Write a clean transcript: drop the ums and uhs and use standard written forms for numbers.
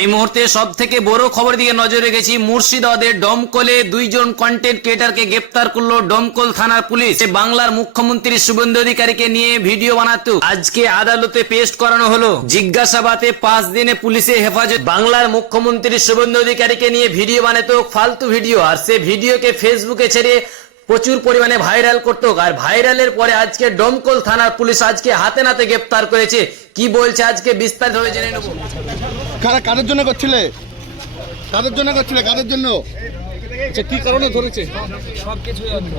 এই মুহূর্তে সব থেকে বড় খবর দিকে নজর রেখেছি। মুর্শিদাবাদের ডমকলে দুইজন কন্টেন্ট ক্রিয়েটারকে গ্রেপ্তার করলো ডমকল থানার পুলিশ। বাংলার মুখ্যমন্ত্রী শুভেন্দু অধিকারীকে নিয়ে ভিডিও বানাতো আজকে আদালতে পেশ করানো হলো। জিজ্ঞাসাবাদে 5 দিনে পুলিশের হেফাজত। বাংলার মুখ্যমন্ত্রী শুভেন্দু অধিকারীকে নিয়ে ভিডিও বানাতো, ফালতু ভিডিও, আর সে ভিডিওকে ফেসবুকে ছেড়ে প্রচুর পরিমাণে ভাইরাল করতো। আর ভাইরালের পরে আজকে ডমকল থানার পুলিশ আজকে হাতে নাতে গ্রেপ্তার করেছে। কি বলছে আজকে বিস্তারিতভাবে জেনে নেব। কাদের জন্য করছিলে? কাদের জন্য করছিলে? কাদের জন্য? আচ্ছা, কি কারণে ধরেছে? সবকিছু জানি।